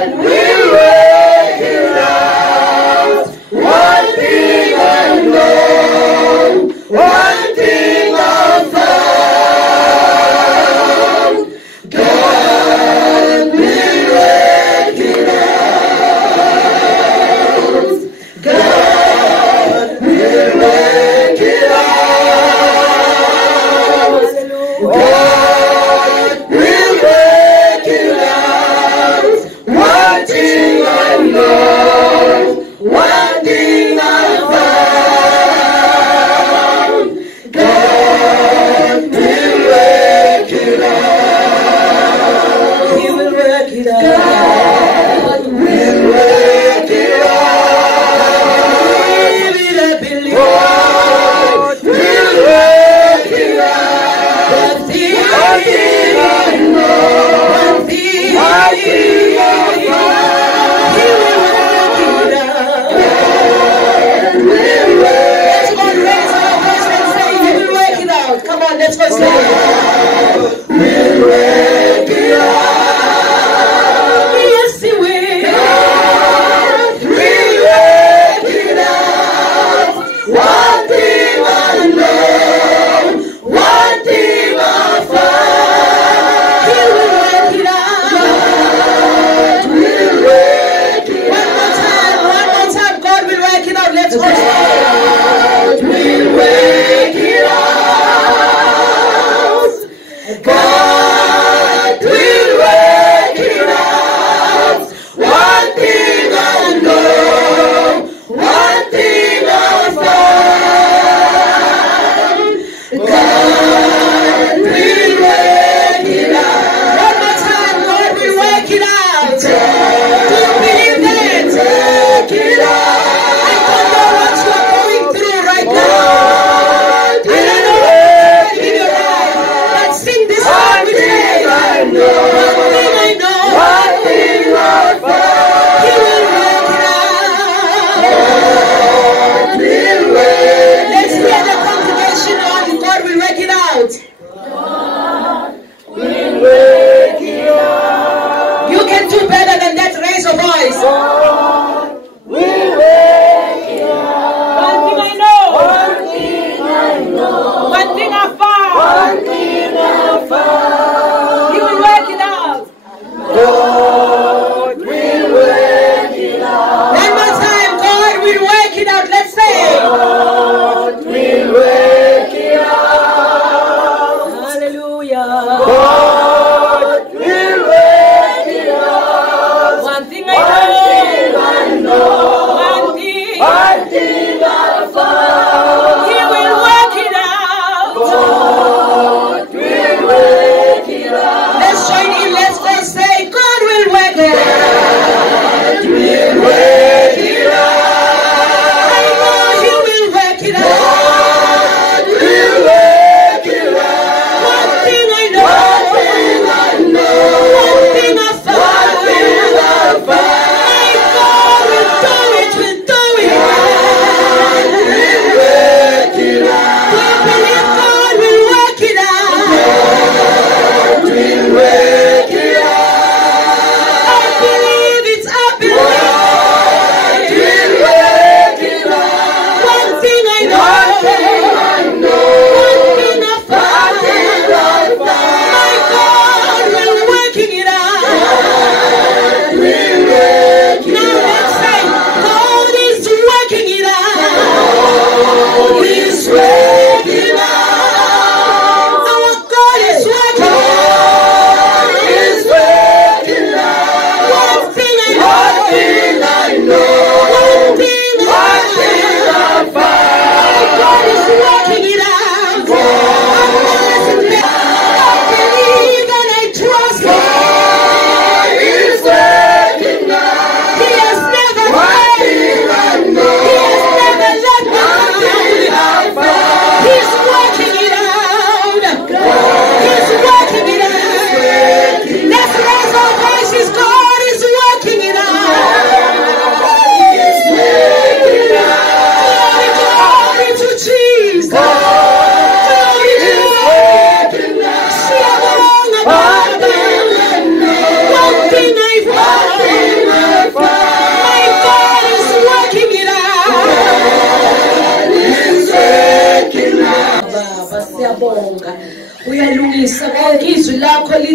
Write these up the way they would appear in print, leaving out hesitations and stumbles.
God will work it out. One thing I know.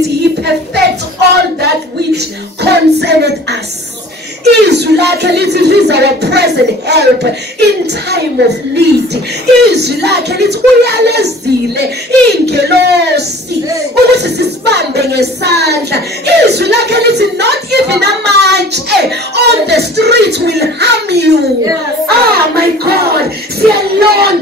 He perfects all that which concerneth us. He's our present help in time of need. Not even a match on the street will harm you. Oh my God. See alone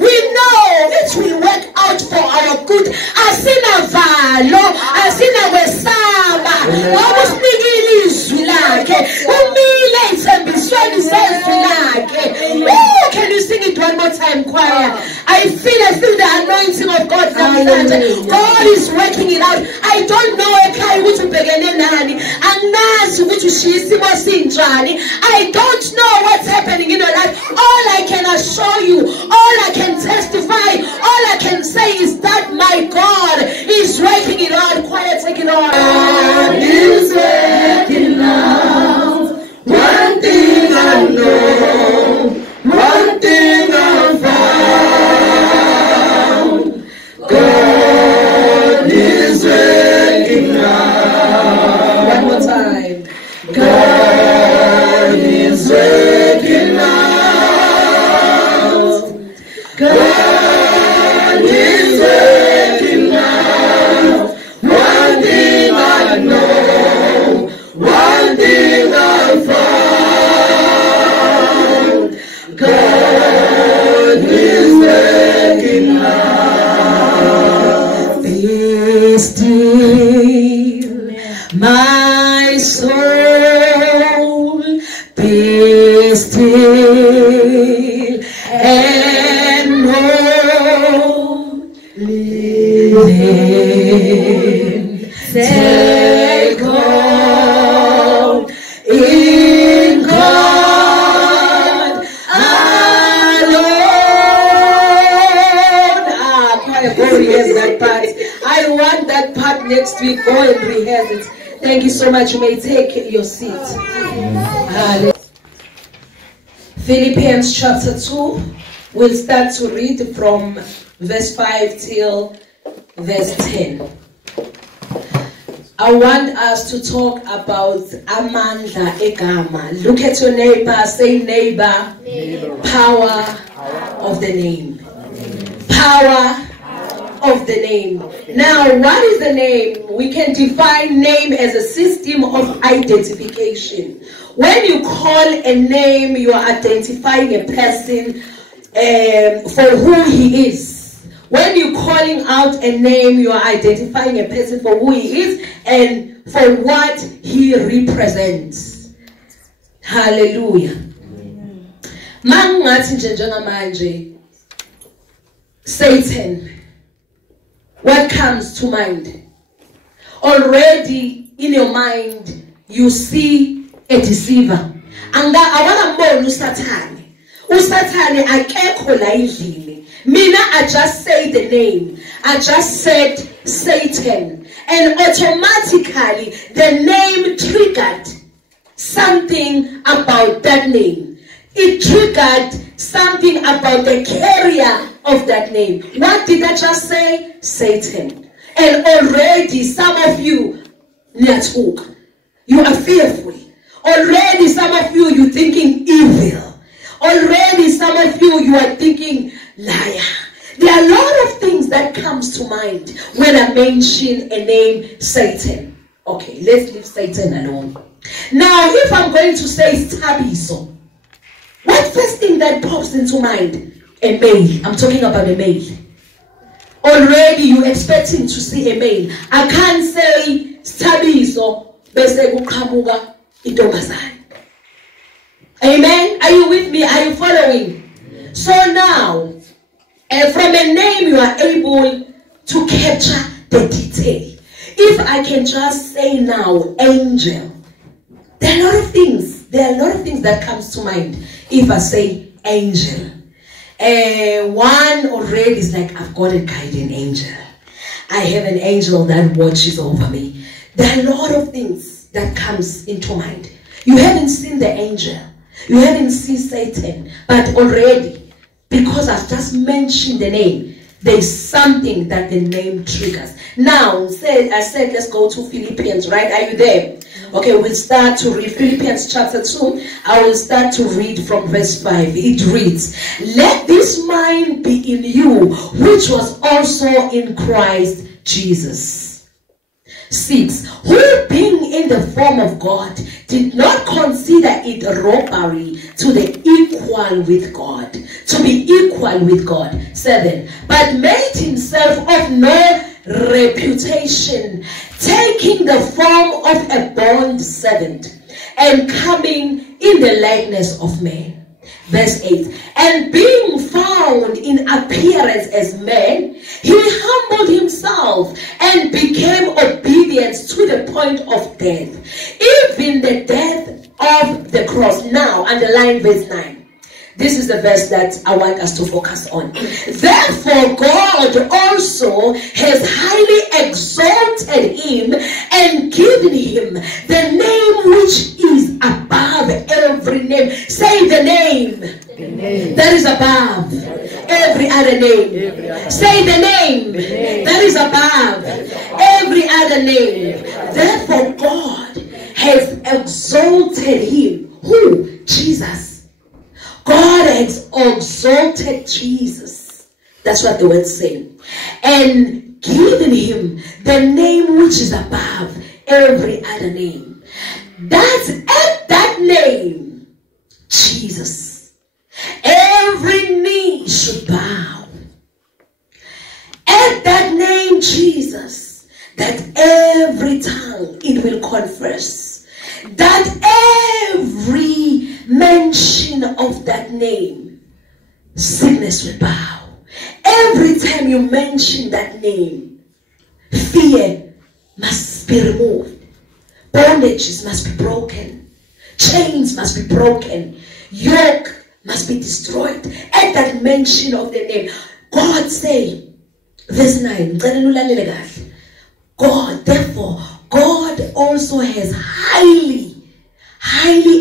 we know it will work out for our good. Asina valo, asina wesaba. Wabusinigili izwilake. Umile itembiswani izwilake. Can you sing it one more time, choir? I feel the anointing of God. God is working it out. I don't know I don't know what's happening in your life. All I can assure you, all I can testify, all I can say is that my God is working it out. Quiet, take it on. God is working out. One thing I know, one thing I found. God is working out. One more time. God is working out. God is working out. One thing I know, one thing I found. God is working out. Be still, my soul, be still and know. Take hope in God alone. Go rehearse that part. I want that part next week. Go and rehearse it. Thank you so much. You may take your seat. Philippians chapter 2. We'll start to read from verse 5 till verse 10. I want us to talk about Amandla, egama. Look at your neighbor. Say neighbor. Power of the name. Power of the name. Now, what is the name? We can define name as a system of identification. When you call a name, you are identifying a person for who he is. When you're calling out a name, you are identifying a person for who he is and for what he represents. Hallelujah. Satan. What comes to mind? Already in your mind, you see a deceiver. And I want to know Usatani. Usatani akekho la endlini. Mina, I just say the name. I just said Satan. And automatically the name triggered something about that name. It triggered something about the carrier of that name. What did I just say? Satan. And already some of you, you are fearful. Already some of you, you're thinking evil. Already some of you, you are thinking liar. There are a lot of things that comes to mind when I mention a name, Satan. Okay, let's leave Satan alone. Now, if I'm going to say Stabiso, what first thing that pops into mind? A male. I'm talking about a male. Already you're expecting to see a male. I can't say Stabiso, bese kuqhamuka intombazane. Amen? Are you with me? Are you following? So now, from a name you are able to capture the detail. If I can just say now, angel, there are a lot of things. There are a lot of things that comes to mind if I say angel. One already is like, I've got a guardian angel. I have an angel that watches over me. There are a lot of things that comes into mind. You haven't seen the angel. You haven't seen Satan, but already, because I've just mentioned the name, there's something that the name triggers. Now, I said let's go to Philippians, right? Are you there? Okay, we'll start to read Philippians chapter 2. I will start to read from verse 5. It reads, "Let this mind be in you, which was also in Christ Jesus." 6. Who being in the form of God did not consider it robbery to be equal with God. 7. But made himself of no reputation, taking the form of a bond servant, and coming in the likeness of man. Verse 8. And being found in appearance as man, he humbled himself and became obedient to the point of death, even the death of the cross. Now, underline verse 9. This is the verse that I want us to focus on. Therefore, God also has highly exalted him and given him the name which is above every name. Say the name. That is above every other name. Say the name that is above every other name. Therefore, God has exalted him. Who? Jesus. God has exalted Jesus. That's what the word says. And given him the name which is above every other name. That at that name, Jesus, every knee should bow. At that name, Jesus, that every tongue it will confess. That every mention of that name, sickness will bow. Every time you mention that name, fear must be removed. Bondages must be broken. Chains must be broken. Yoke must be destroyed. At that mention of the name, God say, verse 9, God, therefore, God also has highly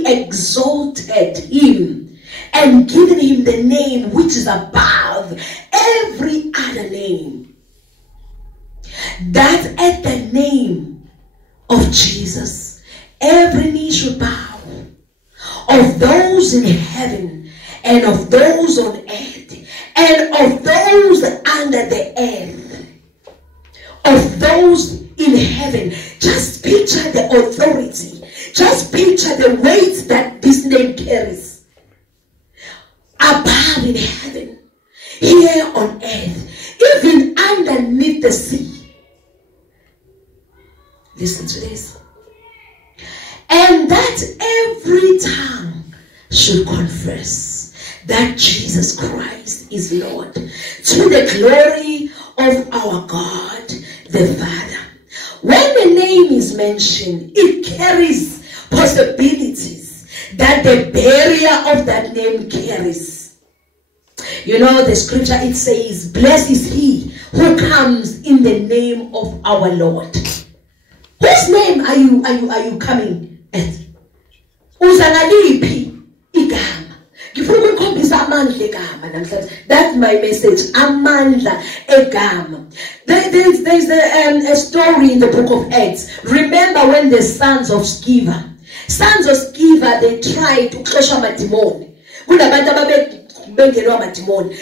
exalted him and given him the name which is above every other name, that at the name of Jesus every knee should bow, of those in heaven and of those on earth and of those under the earth, of those in heaven. Just picture the authority. Just picture the weight that this name carries. Above in heaven, here on earth, even underneath the sea. Listen to this. And that every tongue should confess that Jesus Christ is Lord, to the glory of our God the Father. When the name is mentioned, it carries possibilities that the barrier of that name carries. You know, the scripture, it says, blessed is he who comes in the name of our Lord. Whose name are you coming at? Uzangaliphi igama. Ngifuna ukukhombisa amandla egama namhlanje. That's my message. Amandla egama. There's a story in the book of Acts. Remember when the sons of Sceva, they tried to crush amadimoni.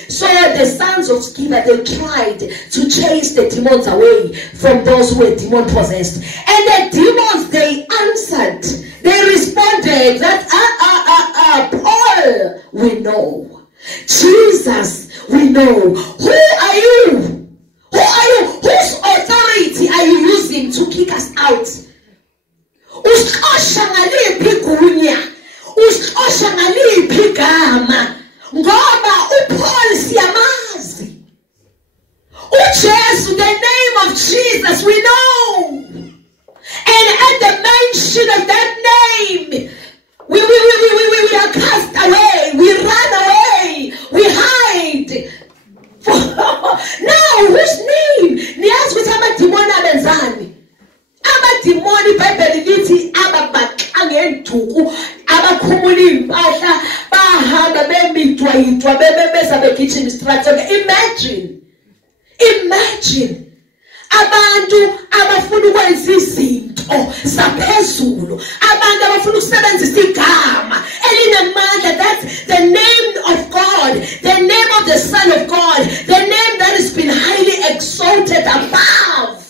So the sons of Sceva, they tried to chase the demons away from those who were demon possessed. And the demons, they answered. They responded that, Paul, we know. Jesus, we know. Who are you? Who are you? Whose authority are you using to kick us out? Usiqosha ngaliphi igunya? Usiqosha ngaliphi igama? Ngoba uPaul siyamazi. uJesu, the name of Jesus, we know. And at the mention of that name, we are cast away, we run away, we hide. Now, whose name? Niyazi ukuthi amadimoni abenzani? Amadimoni iBhayibheli lithi ababhaqa ngenduku, abakhumula impahla, bazizwa bebebeza begijima istrategy. Imagine abantu abafuna ukwenza izinto zaphezulu, abantu abafuna ukusebenzisa igama elinamandla. That's the name of God, the name of the Son of God, the name that has been highly exalted above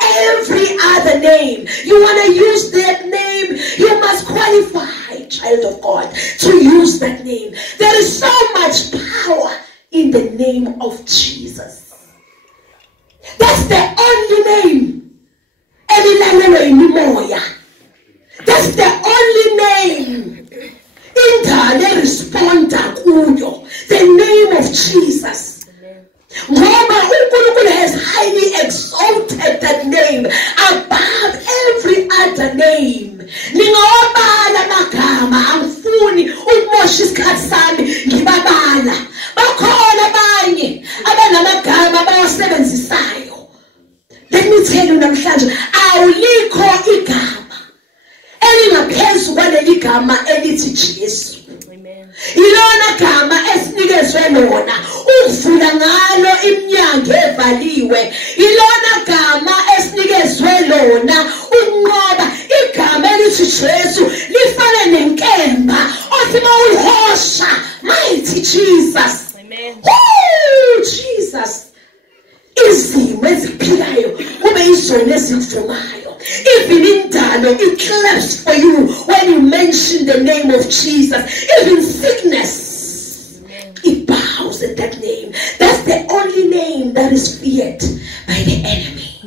every other name. You want to use that name, you must qualify, child of God, to use that name. There is so much power in the name of Jesus. That's the only name. That's the only name. Indale responda kuyo. The name of Jesus. Ngoba uNkulunkulu has highly exalted that name above every other name. Ningawabala amagama, angifuni ukumosha isikhathi sami ngibabala. Bakhona abanye abanamagama abawasebenzisayo. Let me tell you namhlanje, awulikho igama elingaphezu kwaleli gama elithi Jesu. Ilona gama esinikezwe lona ukuvula ngalo iminyango evaliwe. Ilona gama esinikezwe lona ukunqoba. Igama elithi Jesu lifana nenkemba othi mawuhosha, mighty Jesus. Amen. Oh Jesus. Izimo eziphilayo kube izona ezivumayo. Even indalo, it claps for you when you mention the name of Jesus. Even sickness, it bows at that name. That's the only name that is feared by the enemy.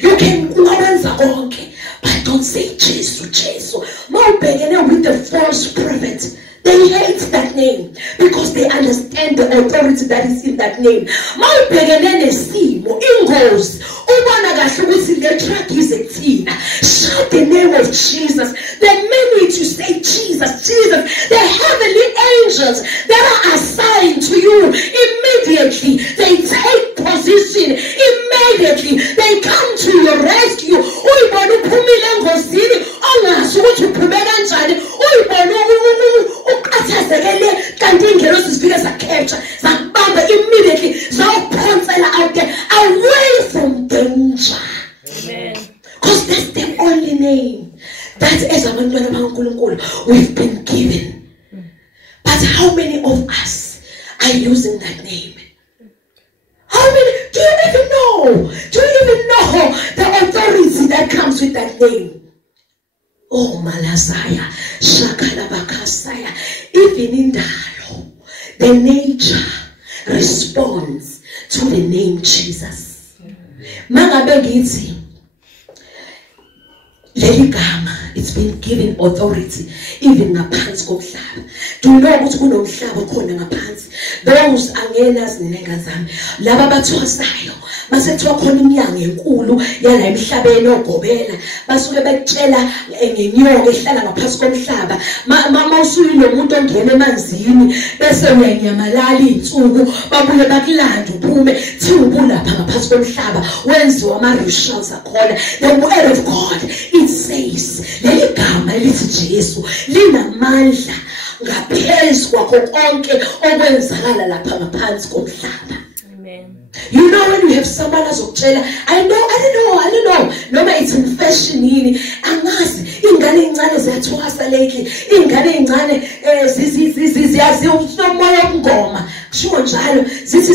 You can kuwenza konke, but don't say Jesu, Jesu. Mawubhekene with the false prophet, they hate that name because they understand the authority that is in that name. Mawubhekene nesimo, ingozi, ubona kahle ukuthi le track is a teen. Shout the name of Jesus. The minute you say Jesus, Jesus, the heavenly angels that are assigned to you, immediately they take position. Immediately they come to your rescue. Uyibona uphumile engozini ongazi ukuthi uphume kanjani. Uyibona uqhathazekele kanti ingelo zifike zakhetha zakubamba immediately zawuphonsela out there away from danger. Amen. Because that's the only name that as abantwana bakaNkulunkulu we've been given. But how many of us are using that name? How many? Do you even know? Do you even know the authority that comes with that name? Oh, Malasaya, Shakalabakasaya. Even in the nature responds to the name Jesus. Mangabegithi, leli gama, it's been given authority even ngaphansi komhlaba. Do you know ukuthi kunomhlaba khona ngaphansi? Those angena zinenga zami laba bathwasayo masethiwa khona iminyango enkulu yala emhlabeni ogobela basuke bekutshela ngenyongo ehlala ngaphansi komhlaba. Mama usuyilo umuntu ongena emanzini bese uyanyamalala insuku babuye bakulanda uphume thi ubulapha ngaphansi komhlaba wenziwa ama rituals akhona. The word of God, it says leli gama lithi Jesu linamandla ngaphezu kwakho konke okwenzakala lapha ngaphansi komhlaba. Amen. You know when you have someone azokutshela, I don't know. Noma it's in fashion yini, angazi ingane encane ziyathwasa lately, ingane encane ziyazi umoya wobungoma. Kusho njalo zithi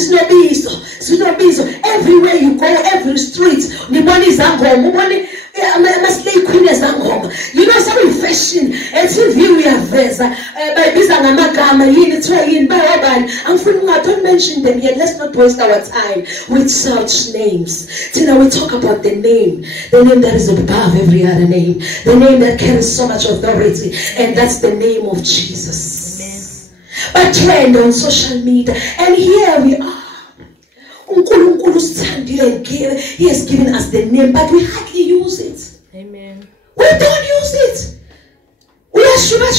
sinobizo everywhere you go, every street nibona izangoma, ubone ama-slay queen ezangoma. You know some fashion TV uyaveza bayibiza ngamagama yini kuthiwa yini bayobani. Angifuni don't mention them yet. Let's not waste our time with such names. Now we talk about the name that is above every other name, the name that carries so much authority, and that's the name of Jesus. Amen. But trend on social media, and here we are. He has given us the name, but we hardly use it. Amen. We don't use it. We are champagne.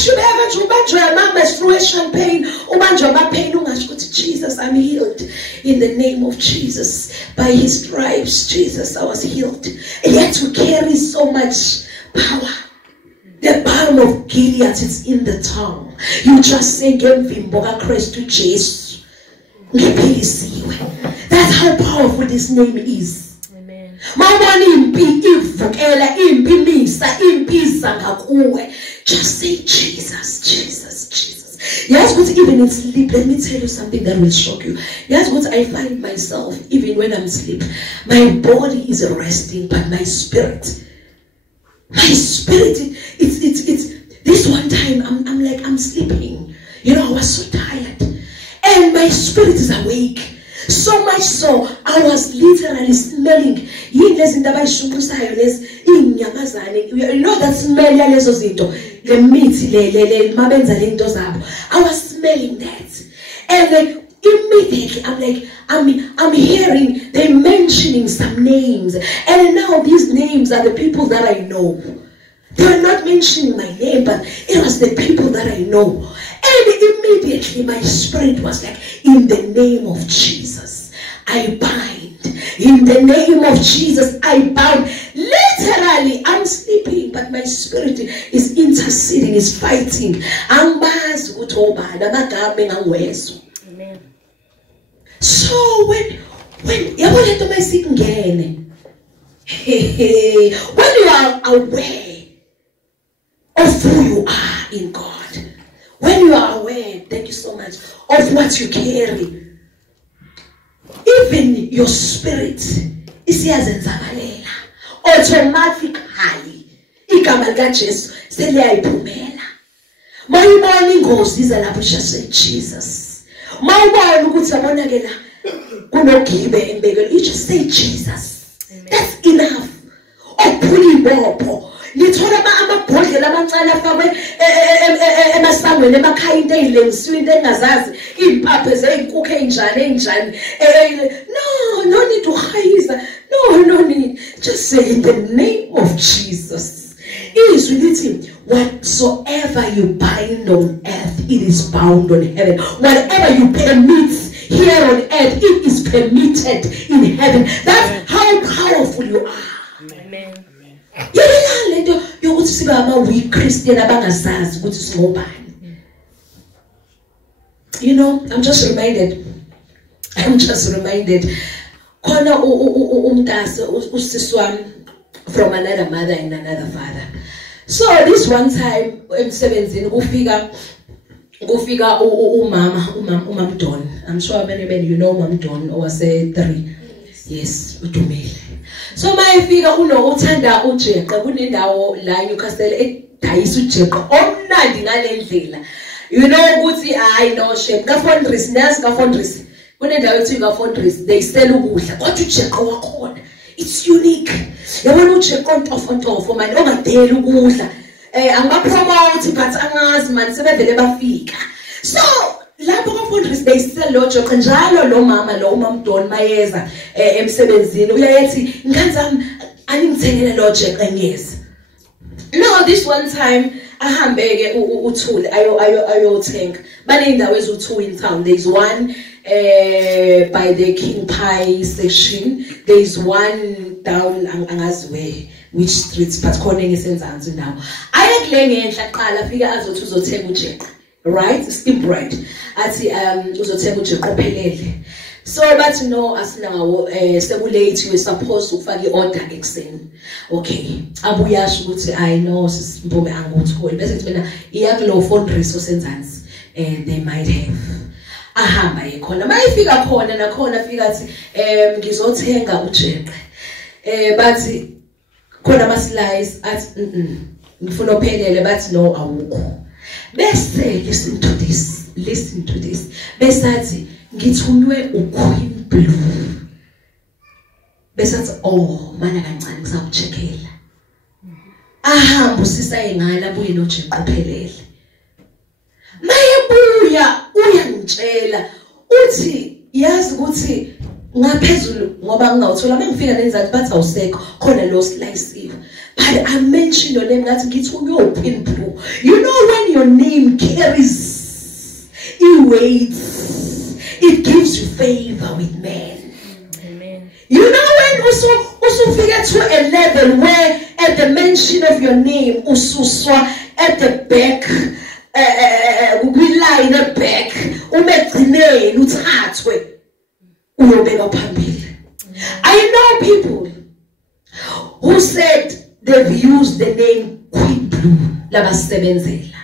Jesus, I'm healed in the name of Jesus. By his stripes, Jesus, I was healed. And yet we carry so much power. The balm of Gilead is in the tongue. You just say, "Give him Christ to Jesus." ngiphilisiwe. That's how powerful this name is. Amen. Mawubona impi ivukela, impi misa, impi zangakuwe. Just say Jesus, Jesus, Jesus. Yes, but even in sleep, let me tell you something that will shock you. Yes, but I find myself, even when I'm asleep, my body is resting, but my spirit, it's this one time I'm sleeping. You know, I was so tired. And my spirit is awake. So much so, I was literally smelling. You know that smell, the meat, I was smelling that. And like immediately I'm hearing they mentioning some names. And now these names are the people that I know. They were not mentioning my name, but it was the people that I know. And immediately my spirit was like, in the name of Jesus, I bind. In the name of Jesus, I bind. Literally, I'm sleeping, but my spirit is interceding, is fighting. Amen. So when you are aware of who you are in God, when you are aware, thank you so much, of what you carry, even your spirit is automatically igama likaJesu seliyayiphumela. Mawubona ingozi zalapho just Jesus. Mawubona ukuthi yabonakela kunogibe embekelo, you just say Jesus. That's enough. Ophula ibopho. Nithola amabhodlela amancane afakwe emasangweni emakhaya into ezilengisiwe into engazazi impaphe zezinkukhu enjani. No need to hide. No need. Just say in the name of Jesus. It is really whatsoever you bind on earth, it is bound on heaven. Whatever you permit here on earth, it is permitted in heaven. That's how powerful you are. Amen. Yokuthi sibe ama-weak Christian abangazazi ukuthi singobani. You know, I'm just reminded khona umntase usisi wami from another mother and another father. So this one time emsebenzini kufika umam Don. I'm sure many you know Mam Don, owase 3. Yes, udumile. So mayefika uthanda ujeqa kunendawo la Newcastle edayisa ujeqa omnandi ngalendlela. You know ukuthi I know shape ka Fondris nazi ka Fondris. Kunendawo ethi ka Fondris they sell ukudla kodwa ujeqa wakhona. It's unique. Yabona ujeqa ontofo manje ongadeli ukudla. Angapromote but angazi manje sebevele bafika. So lapho ka-Fondris they sell lo jeqa njalo lo mama lo umam Don mayeza emsebenzini uyayethi ngani zami aningithengele lo jeqa ngiyeza. No, this one time ahambeke uthule ayothenga baneyindawo ezu2 in town. There's one by the King Pie section, there's one down angazi where which streets but khona ngisenzansi now ayekule ngenhla qala afika azothi uzothenga ujeqa, right? Steam bread athi uzothenga ujeqa ophelele. So but no asinawo sekulate we supposed ukufaka iorder ekseni. Okay, abuyasho ukuthi I know simbombe angutholi bese kuthi mina iyakulo Fondris osenzansi they might have ahamba ekhona mayifika khona nakhona afika athi ngizothenga ujeqa bathi khona ama slice athi ngifuna ophelele bathi no awukho. Bese listen to this bese athi ngithunywe uQueen Blue. Bese athi oh mana kancane ngisakucheckela. Ahamba usisa engala abuye nojeqa ophelele. Mayebuya uyangitshela uthi yazi ukuthi ngaphezulu ngoba ngawuthola mangifika lenzathi bathi awusekho khona lo slice. But I mentioned your name ngathi ngithunywe uQueen Blue. You know when your name carries weights, it gives you favor with men. Amen. You know when also figure to a level where at the mention of your name ususwa at the back we lie in the back umegcineni uthathwe uyobeka phambili. I know people who said they've used the name Queen Blue labasebenzela.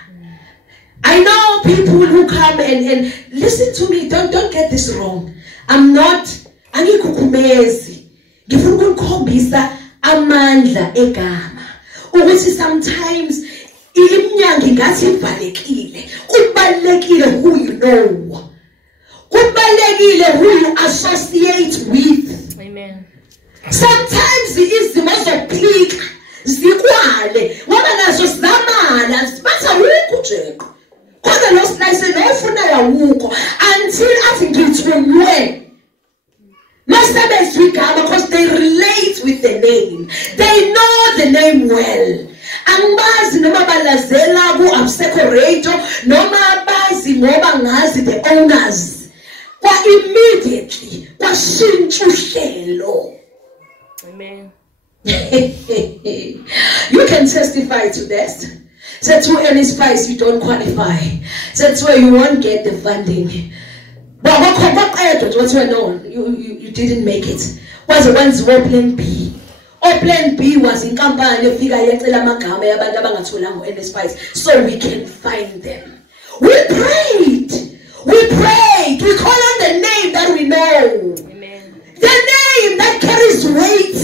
I know people who come and listen to me, don't get this wrong. I'm not angikukumezi. Ngifuna ukukhombisa amandla egama. Ukuthi sometimes iminyanga ingathi ivalekile. Kubalekile who you know. Kubalekile who you associate with. Amen. Sometimes izimo zophika zikwale ngoba nazo sizamana batha ukujeko. Kodwa lo slice nofuna yawukho until athi ngithulwe. Masebenzi igama because they relate with the name. They know the name well. Angibazi noma balazela ku absecorator noma bazi ngoba ngazi the owners. Kwa immediately kwashintsha uhlelo. Amen. You can testify to this. That's where any spice you don't qualify. That's where you won't get the funding. But what's going on? You didn't make it. Was the one's plan B? Or plan B was in company figure so we can find them. We prayed. We prayed. We call on the name that we know. Amen. The name that carries weight.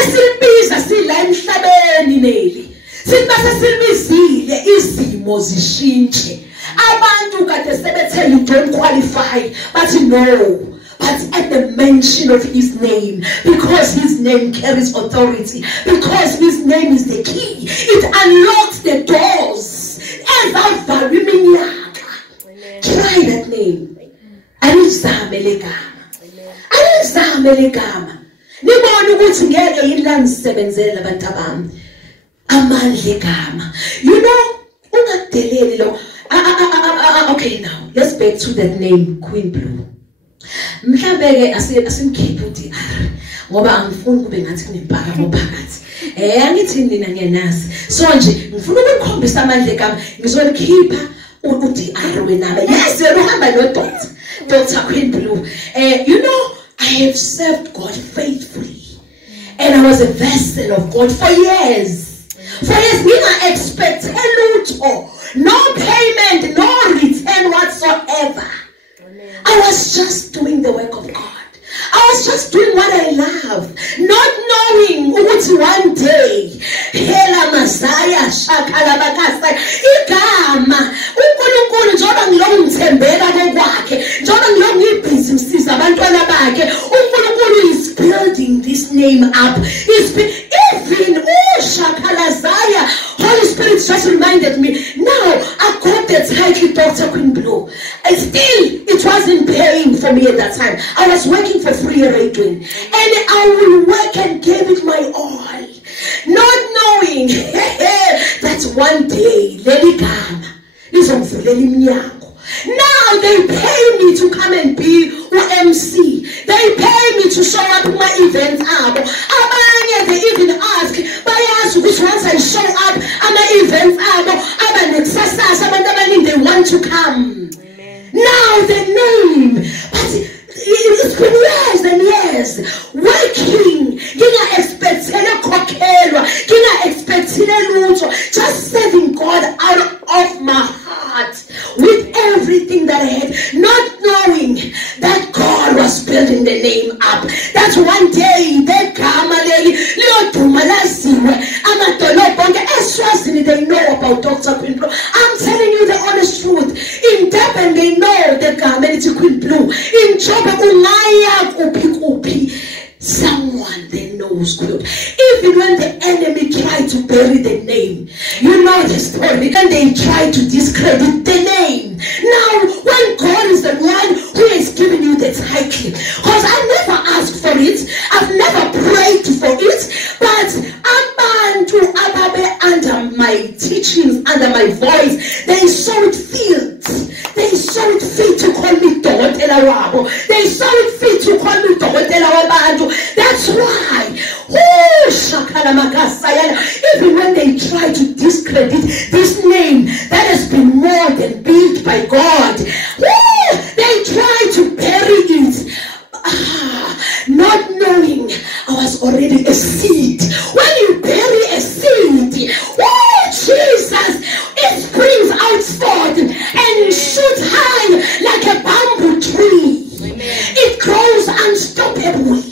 Esilbiza sila emhlabeni neli. Sibase silbizile izimo zishintshe. Abantu kade sebethe you don't qualify, but no. But at the mention of his name, because his name carries authority, because his name is the key, it unlocks the doors. Try that name. Alizame legama. Nibona ukuthi ngeke yinlangisebenzele labantu abami. Amandla egama. You know, ungadeleli lo. Okay, now let's back to that name, Queen Blue. Mhlawumbe asimkhiphe uDR ngoba angifuni kube ngathi kunempaka ngophakathi. Angithi nina ngiyanazi. So nje ngifuna ukukhombisa amandla egama ngizolikhipha uDR wenaba. Yes, uhamba no Dr. Queen Blue. You know, I have served God faithfully. And I was a vessel of God for years. For years, we didn't expect no payment, no return whatsoever. I was just doing the work of God. I was just doing what I love, not knowing one day, Hela Messiah, Shakala Bakasa, Igama, Ukulu, Jordan Long Tembela Wake, Jordan Long business, Abantwana Bake, Ukulu is building this name up. Even Shakalazaya, Holy Spirit just reminded me. Now I got the title Dr. Queen Blue. And still, it wasn't paying for me at that time. I was working for free radio, and I will work and give it my all, not knowing that one day, now they pay me to come and be MC. They pay me to show up in my events. They even ask, which once I show up at my events, I'm an exercise, they want to come. Amen. Now the name, but it's been years and years working. Just serving God out of my heart with everything that I had, not knowing that God was building the name up. That's one day they know about Dr. Queen Blue. I'm telling you the honest truth. In Durban they know the garment Queen Blue. In Joburg, someone they knows good. Even when the enemy tried to bury the name, you know the story, and they try to discredit the name. Now, when God is the one who is giving you the title, because I never asked for it, I've never prayed for it, but under my teachings, under my voice, they saw it fit. They saw it fit to call me Dokotela Wabo. They saw it fit to call me Dokotela Wabantu. That's why, even when they try to discredit this name that has been more than built by God, not knowing I was already a seed. When you bury a seed, oh Jesus, it springs out forth and shoots high like a bamboo tree. It grows unstoppably.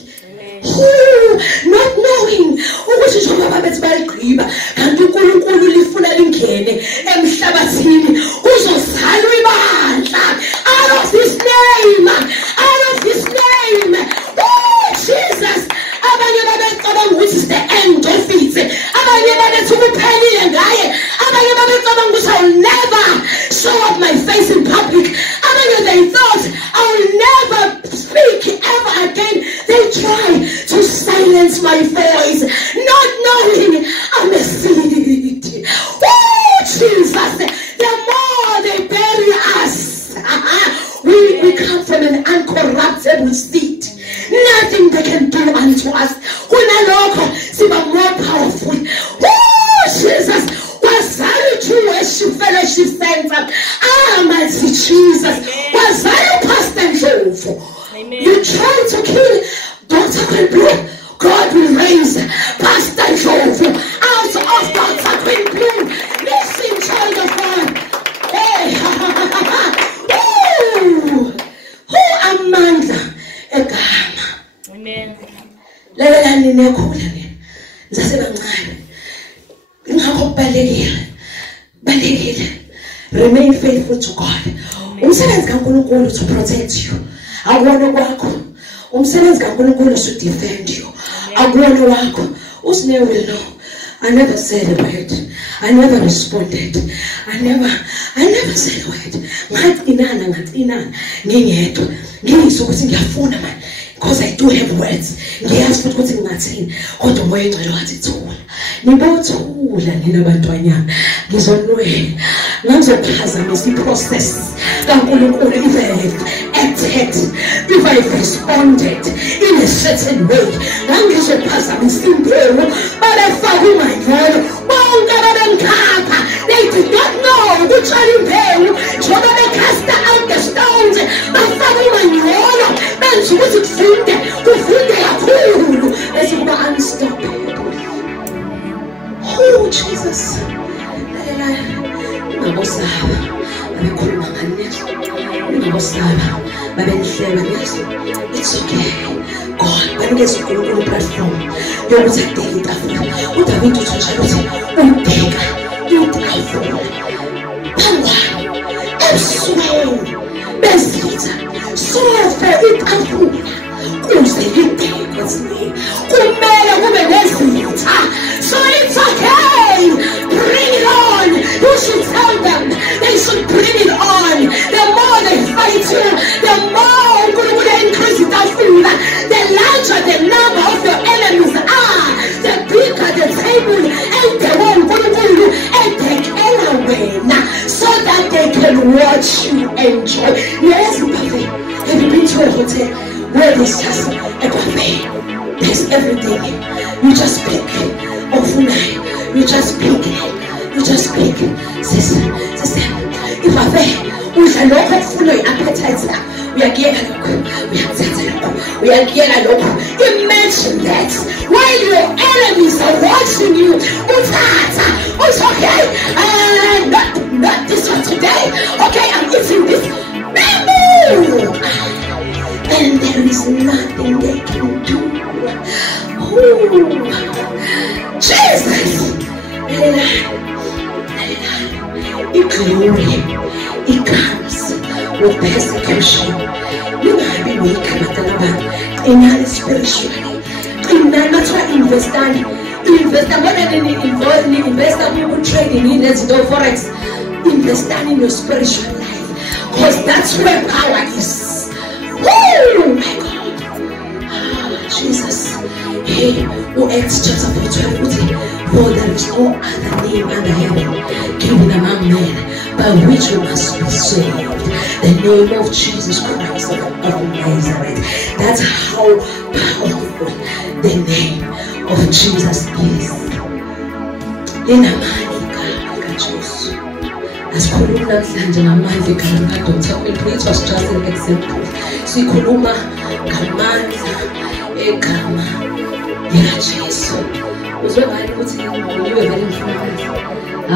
Not knowing ukuthi njengoba bethi bayigqiba kanti uNkulunkulu lifuna lingene emhlabathini uzozalwa ibandla out of this name, oh Jesus. Abanye babecabanga ukuthi is the end of it, abanye babethi kuphelile ngaye, abanye babecabanga ukuthi I will never show up my face in public, abanye they thought I will never speak ever again. They try to silence my voice, not knowing I'm a seed. Oh Jesus, the more they bury us, we come from an uncorruptible seed. Nothing they can do unto us. Kunalokho siba more powerful. Oh Jesus, wazali to fellowship center. Mighty Jesus, wazali Pastor Ndlovu. You try to kill Dr. Queen Blue, God will raise Pastor Ndlovu out of Dr. Queen Blue. Listen, child of God. Hey, who Amandla, egama. Amen. Lalela ninekhula mina. Ngisasebancane. Ingakho balekile. Remain faithful to God. Umsebenzi kaNkulunkulu to protect you. Akuwona kwakho. Umsebenzi kaNkulunkulu to defend you. Akuwona wakho. Usine will know. I never said a word. I never responded. I never said a word. Ngacinana ngingedwa. Ngizwe ukuthi ngiyafuna man. Because I do have words. Ngiyazi futhi ukuthi ngingathini. Kodwa umoya engcwele wathi thula. Nibothula nina bantwanyana. Ngizonwela. Ngizophazamisa iprocess kaNkulunkulu if I have acted, if I have responded in a certain way. Ngizophazamisa imbewu balefaka umanyolo. Bonke babemkhapha. They did not know ukutshala imbewu njengoba becasta out the stones. Bafaka umanyolo. Benza ukuthi kufunde kakhulu bese kuba unstoppable. Oh Jesus. Ngabosaba abekhuluma ngani ngabosaba babenihleba ngeso. It's okay. God banikeza uNkulunkulu platform yokuthi adeke itafula. uDavid uthi ukuthi ubheka itafula phambili ebusweni bezitha sofa itafula kuze lideke sini kumele kube nezitha. So it's okay. Bring it on. You should tell them they should bring it on. The more they fight you, the more you increase the food. The larger the number of your enemies are, the bigger the table and the one and take away so that they can watch you enjoy. Yes, buffet. Have you been to a hotel where there's just a buffet? There's everything. You just pick. You just pick. Sister, if I say, we are not full of appetite. We are getting Imagine that while your enemies are watching you, it's okay. Not this one today. Okay, I'm eating this. And there is nothing they can do. Jesus! The glory, it comes with persecution. You might be weak, in spiritually. That's why invest more than invest people trading in let's go forex. Invest in your spiritual life. Because that's where power is. Oh my God. Jesus. Hey, Acts chapter 4:12. For there is no other name under heaven given among men by which we must be saved. The name of Jesus Christ of Nazareth. That's how powerful the name of Jesus is. In Jesus. As Kuluma Sanjamandi Kalanga, don't tell me, please was just an example. See Kuluma Amandla. egama likaJesu. Uzwe ngani ukuthi nginiwe vele ngifuna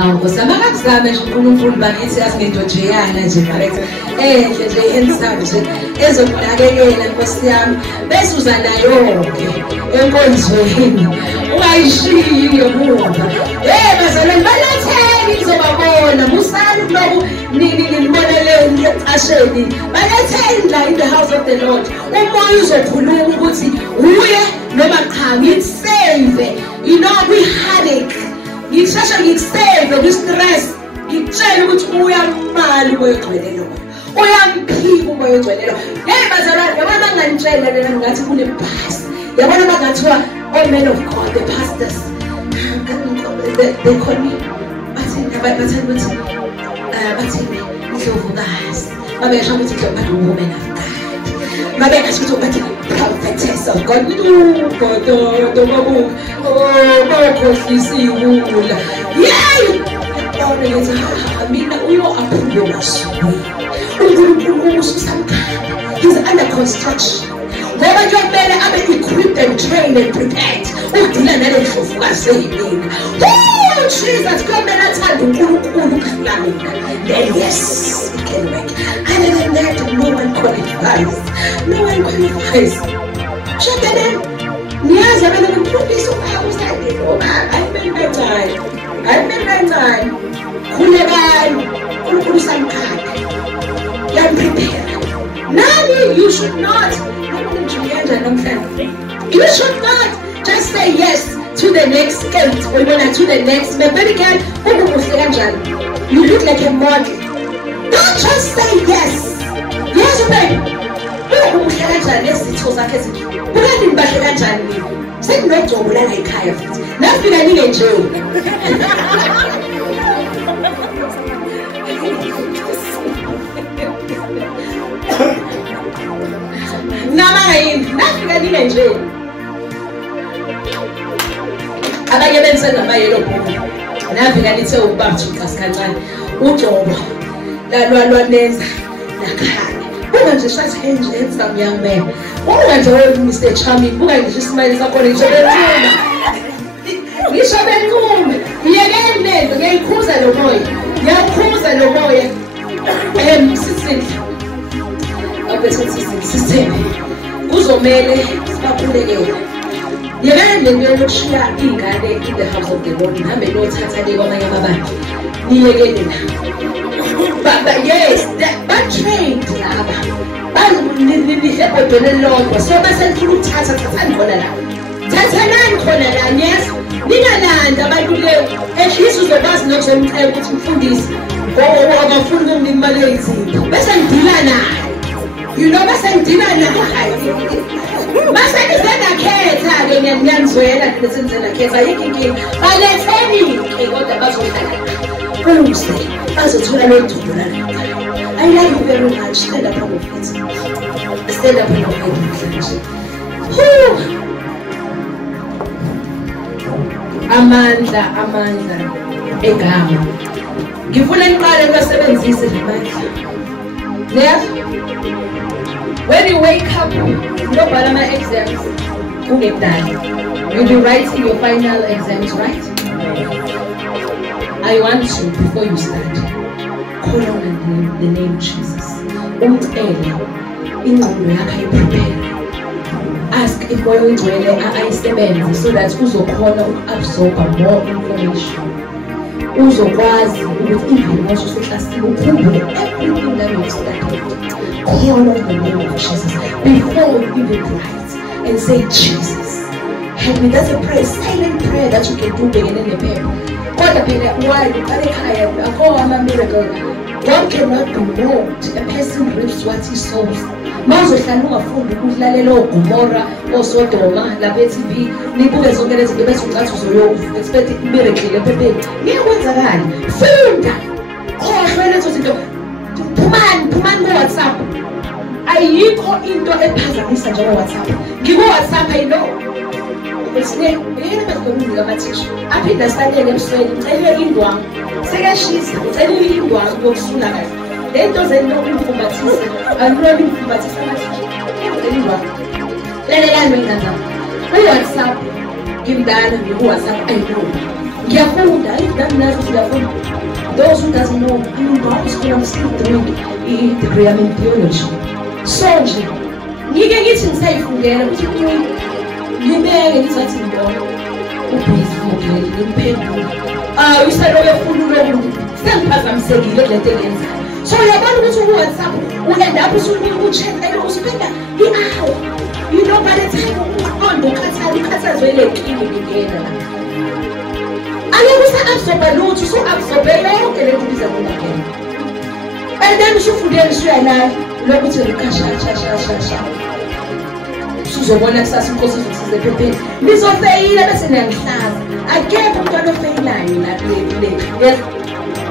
hawu kusama kakuzame nje uNkulunkulu bakithi asingento nje yana nje correct nje handsome nje ezokunakekela Nkosi yami bese uza nayo ke enkonzweni ungayishiyi ngemuva bazalwane baletheni ngizobabona musani kuloku nibonele ngiyaqasheni baletheni la in the house of the Lord umoya uzokhuluma ukuthi uye noma cha ngitsave you know we headache ngishasha ngikusave ngistress ngitshela ukuthi uyamali umoya ogcwelelo uyamphika umoya ogcwelelo bazalwane yabona ngantshela lena ngathi kule bus yabona bagathiwa all men of God the pastors they call me bathi Ndlovukazi babe yasho ukuthi Ndlovukazi woman of God babe yasho ukuthi prophetess of God bakhohlisiwula mina uyo-approve maswe uNkulunkulu ususamkhanda he's under construction ngoba kuyomele abe equipped and trained and prepared udila nale Ndlovukazi eyimina Jesus kuyomele athande uNkulunkulu kudlula mina then yes it can work other than that no one qualifies Shakadem niyazi abantu bemfundisa ukuyakustande ngoba ayimele khulekani uNkulunkulu usamkhanda yamprepare nani you should not just say yes to the next gate or to the next baby girl you look like a model don't just say yes baby umhlala kanjani ezitho zakhe ezithi ukani nibahle kanjani senginogcobo la ekhaya futhi nafika ninge nje nafika ninge nje abanye benze ngamayelo bhuku nafika nithe ubabthi uqasi kancane ugcobo lalwanenza lakhaya nje such handsome young man ungathi Mr. Charming buka nje isimile sakho nje ngisho benqume ngiyekeni lento ngiyikhuza lo moya sisini sisini kuzomele sibakhulekele yekeni lento yokushiya ingane in the house of the Lord nihambe nothatha le kwamanye amabandla niyekele la but yes that trained laba nihebhodweni elilodwa so basefuna ukuthatha thathanani khona la yes ningalanda abantu le at least uzokwazi nokuzomcela ukuthi mfundisi akafuni ukumlimala izinto bese ngidila naye you know bese ngidila naye base ngizengakhetha-ke ngiyanizwela nesenzengakhetha ayikho inkinga baletheni-ke kodwa bazohlala kuze bazothola lo dumo lana I love you very much. Stand up on your feet. Stand up on your feet. Amandla. Egama. Ngifuna niqale ukusebenzisa amandla. Yeah? When you wake up, nobhala ama exams. You'll be writing your final exams, right? I want you before you start. Call on the name Jesus. Umcele ingqondo yakho ayiprepare. Ask if moya ongcwele ayisebenze so that uzokhona ukuabsorb more information. Uzokwazi ukuthi even once useclassini ukhumbule everything that you've studied. Call on the name of Jesus before you even write and say Jesus. Help me. That's a prayer, silent prayer that you can do beginning the paper. Why? God cannot be moved. A person reaps what he sows. Mazohlala ungafunda ukudlalela oGomora oSodoma la TV nibuke zonke lezi zinto bese ucathi uzoyo expect miracle ephepeni ngiyakwenzakala funda khohlwe lezo zinto phumani ku WhatsApp ayikho into ephazamisa njengo WhatsApp ngiku WhatsApp I know besine yena bezomuzika amathisha aphinda standele emsweni ucele indwangu sekashisa ucele indwangu yokusula kahle lento zento umfumbathisa anulwa umfumbathisa amathisha ucele indwangu Lelelani wengane. WhatsApp ngimdala nge-WhatsApp I know. Ngiyafunda if nazo ngiyafunda. Those who doesn't know, I'm still doing a degree in theology. So nje ngike ngithi ngisayifundela ukuthi ngibeke ngizathi ngibona ubhizi ngokele ngiphendula. Usalo yefunda lo sengiphazamisekile lento engenzayo. So uyabona ukuthi ku-WhatsApp uend up usucheck usipenda i-hour. You know by the time umqondo ukhathazwe lekini ngingena la. Angeke usa-absorba lutho usu-absorbe yonke lento ibiza ngokungena. And then usufundela usuyalala lokuthi ngikashashashashasha. Usuzobona kusasa inkosi izosiza ephepheni. Nizofeyila bese niyangihlaza. Akekho umntwana ofeyilayo la kule.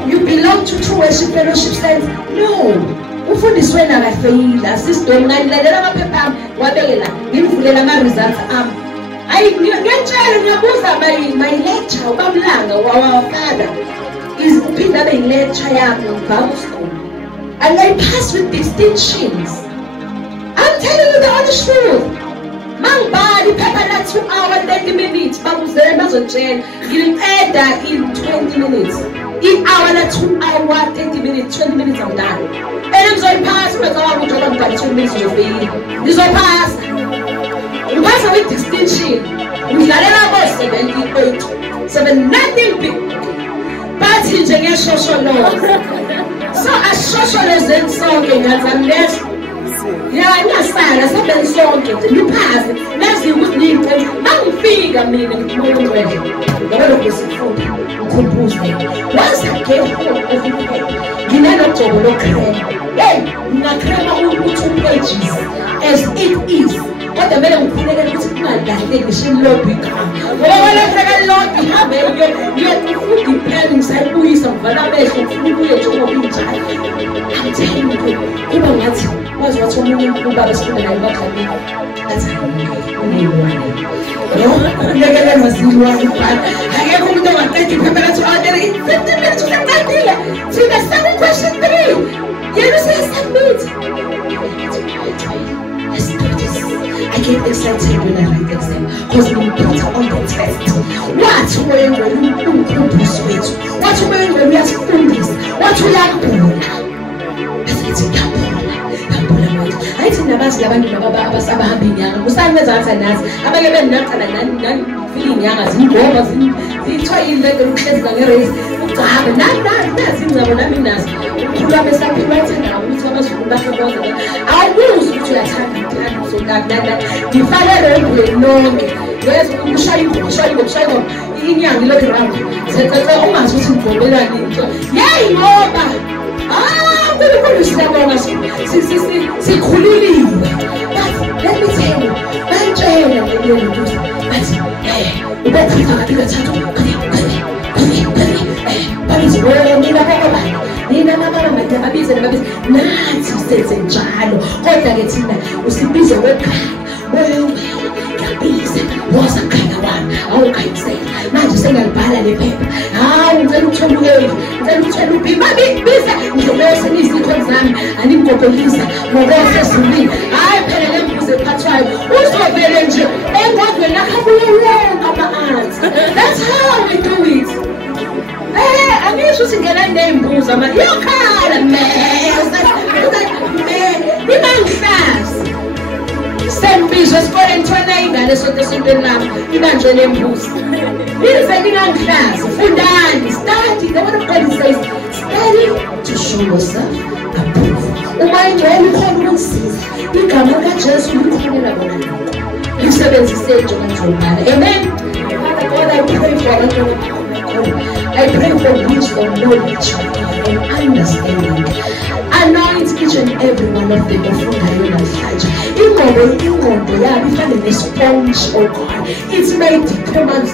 You belong to true worship fellowship says no. Ufundiswe nakafeyila sister nganilalela amaphepha ami wabekela ngimvulela ama-results ami. Ngiyatshela ngiyabuza my lecture ubamlanga wawafada is uphinda abe yi-lecture yami ngibhaka school. And I pass with distinctions. I'm telling you the honest truth. Mangibali phepha la 2 hours 30 minutes babuzela bazotshela ngiliqeda in 20 minutes. I-hour la 2 hours 30 minutes 20 minutes I'm done. And ngizoyiphasa bekawa ngijoba ngibhale 2 minutes ngizofeyila. Ngizophasa. Ngipasa with distinction. Ngidlalela bo 78 nothing big. Bathi nje ngiyashosholoza. So ashosholozeni sonke ngiyazamleza. Yeah, ngasala sabeni sonke nje niphase. Lazi ukuthi niyinto mangifika mina ngimongwele. Ngabona kusifunda ukhumbuze. Once I get home every nginanojobo lo-crema. Hey, nginakrema u-2 pages as it is. Kodwa mele ngikhulekele ukuthi kungadaleki ngisho ilobby igama. Ngoba lepheka ilobby ihambe ngiyafunda iplan ngisayibuyisa ngivala amehlo ngifuna ukuye njengoba injalo. I'm telling you, kuba ngathi wazi wathi omunye ubaba esifunda naye bakhamile. Athi uneyilwane. Ngekele mazilwane ubhala. Akekho umuntu ongaqeda iphepha lathi order in 15 minutes uyaqedile. Fika 7 question 3. Yena usayasubmit. Let's do this. I get excited when I write exam because I'm better on the test. What when we are students? What we are doing? I think nabasi abantu abasabahamba inyanga kusaneza athanazi abake benaqala nani feeling yanga zingoma zithwayile ukuhleza ngerace uchabe nazi ngizabo nami nazi ukukhuluma besaphila thina ukuthi abazulu basebenza awubuzi ukuthi uyathanda so nana ngifalele engweni lonke yesu ukushaya inyanga lokho round sethatha ungazi ukuthi ngibobelani into yey ngoba kukhulu siyabonga sikhuliliwe but let me tell you bantshela ngeke ukuthi bathi ubethatha kathi kathathu babize nina mama babize nathi senze njalo kodwa ke thina usibize wekhaya moyo ngabize woza khaya wami awukhayisela manje sengiyalibhala le phepha ngicela ukuthola ubhima biza ngiyobese nizikho zami animgogolisa ngokose ezulwini hayi phela lembuzo ephathwayo uzovele nje engodweni akhabuye wonke ama-answers. That's how we do it. Angisho ukuthi ngena nembuzo ama yokhala nibangihlazi sembizwe esikoleni ntwana ingane esontweni lami ibanjwe lembuzo nize ningangihlazi fundani study. The word of God says study to show yourself approved. Uma ingcwele ikhona ukunisiza igama likaJesu likhonela bona lokho lisebenzise njengomjomana. Amen. Father God, I pray for I pray for wisdom, knowledge, and understanding. Anoint each and every one of them of ingqondo yabo ifane nesponge, oh God. It's made commands,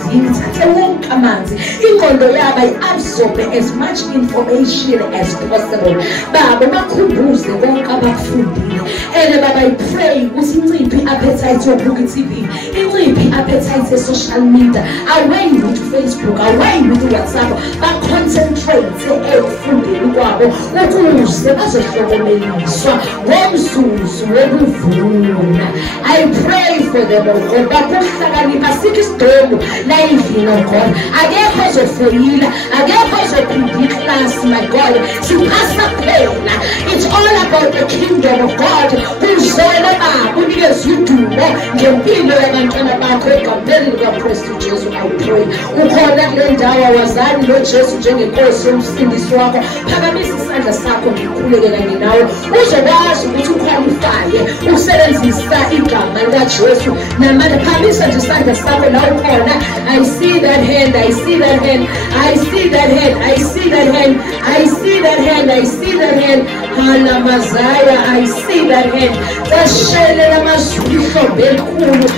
commands. Ingqondo yabo absorb as much information as possible. Baba bakhumbuze konke abakufundile. And Baba, I pray ukuthi inciphi appetite yokubuka TV, inciphi appetite social media, away with Facebook, away with WhatsApp, babo baconcentrate ekufundeni kwabo ukuze bazohlokomeliswa ngomzuzu wokuvuna. I pray for them, oh God, bakuhlakanipha sikho isidomo la endlini, oh God. Akekho ozofeyila, akekho ozophinde iclass, my God. Siphasa phela. It's all about the kingdom of God. Uzona babo unikeze udumo ngempilo yabantwana bakho egameni likaKristu Jesu. I pray ukhona kule ndawo wazani noJesu njengenkosi yomsindisi wakho. Phakamisa isandla sakho ngikhuleke kanye nawe uzokwazi ukuthi uqualifye ukusebenzisa igama likaJesu. Namanje phakamisa nje isandla sakho la ukhona. I see that hand, I see that hand, I see that hand, I see that hand, I see that hand, I see that hand. Hala mazaya, I see that hand. Tashele la maswisho bekhulu.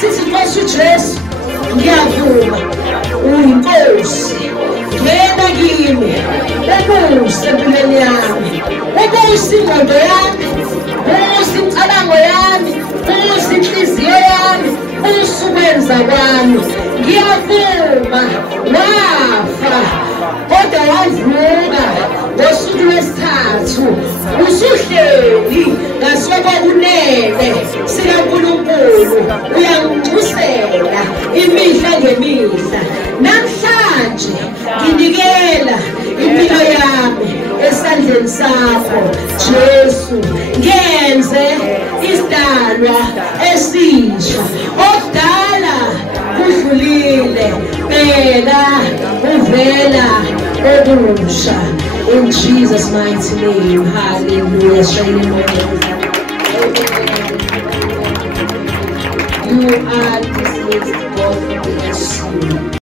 Sithi Nkosi uJesu ngiyavuma uyinkosi ngena kimi ubuse empilweni yami ubuse ingqondo yami ubuse imicabango yami ubuse inhliziyo yami ubuse ukwenza kwami ngiyavuma wafa kodwa wavuka ngosuku lwesithathu usuhleli ngasokunene sikaNkulunkulu uyangicusela imihla ngemihla. Namhlanje nginikela impilo yami esandleni sakho Jesu. Ngenze isidalwa esisha okudala kudlulile bheka uvela okusha. In Jesus' mighty name, hallelujah. You are